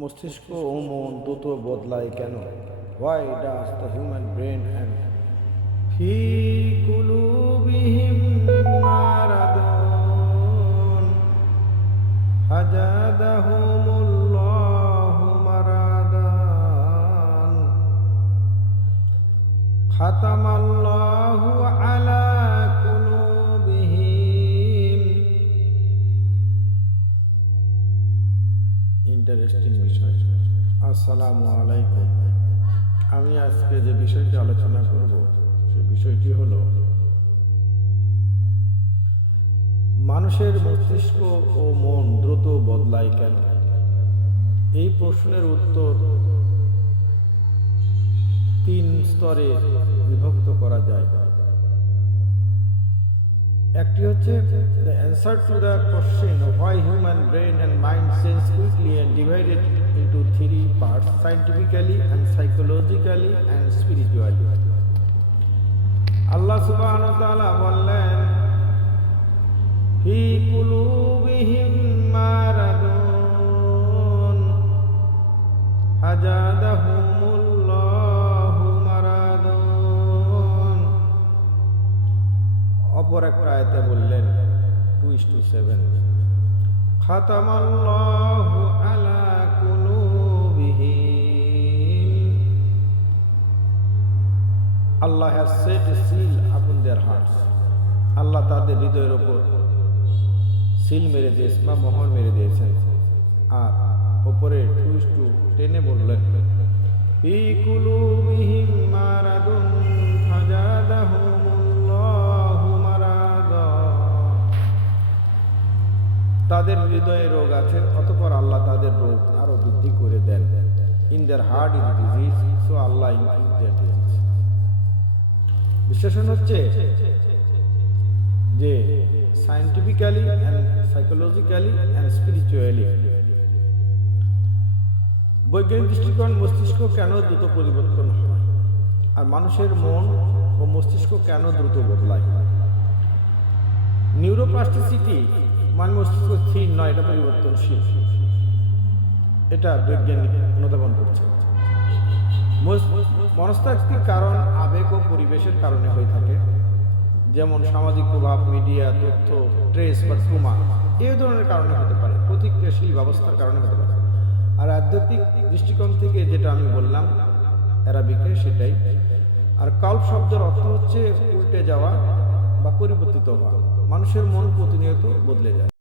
মস্তিষ্ক ও মন দ্রুত বদলায় কেন? Why does the human brain and في قلوبهم مرض فزادهم الله مرضا ختم الله على قلوبهم। Interesting বিষয়। আসসালামু আলাইকুম। আমি আজকে যে বিষয়টি আলোচনা করব সেই বিষয়টি হলো মানুষের মস্তিষ্ক ও মন দ্রুত বদলায় কেন। এই প্রশ্নের উত্তর তিন স্তরে বিভক্ত করা যায়। একটি হচ্ছে the answer to the question of why human brain and mind change quickly and divided into three parts: scientifically and psychologically and spiritually. আল্লাহ সুবহানাহু ওয়া তাআলা বললেন ফি কুলুবিহিম মারাদুন ফাজাদাহুমুল্লাহু মারাদুন। অপর এক আয়াতে বললেন 2:7 খাতামাল্লাহু আলা কুলুবিহিম। Allah has set a seal upon their hearts. আল্লাহ তাদের হৃদয়ের উপর সিল মেরে দিয়েছেন বা মোহর মেরে দিয়েছেন। আর উপরে 2:10 বললেন ফি কুলুবিহিম মারাদুন ফাজাদাহুমুল্লাহু মারাদা। তাদের হৃদয়ে রোগ আছে, অতঃপর আল্লাহ তাদের রোগ আরো বৃদ্ধি করে দেন। In their heart is disease, so Allah increase their disease. বিশ্লেষণ হচ্ছে যে scientifically and psychologically and spiritually, বৈজ্ঞানিক দৃষ্টিকোণ মস্তিষ্ক কেন দ্রুত পরিবর্তন হয় আর মানুষের মন ও মস্তিষ্ক কেন দ্রুত বদলায়। নিউরোপ্লাস্টিসিটি মানে মস্তিষ্ক স্থির নয়, এটা পরিবর্তনশীল, এটা বৈজ্ঞানিক অনুধাবন করছে। মনস্তাত্ত্বিক কারণ আবেগ ও পরিবেশের কারণে হয়ে থাকে, যেমন সামাজিক প্রভাব, মিডিয়া, তথ্য, স্ট্রেস বা ট্রমা, এই ধরনের কারণে হতে পারে, প্রতিক্রিয়াশীল ব্যবস্থার কারণে হতে পারে। আর আধ্যাত্মিক দৃষ্টিকোণ থেকে যেটা আমি বললাম অ্যারাবিকে, সেটাই। আর কাল্প শব্দের অর্থ হচ্ছে উল্টে যাওয়া বা পরিবর্তিত হওয়া। মানুষের মন প্রতিনিয়ত বদলে যায়।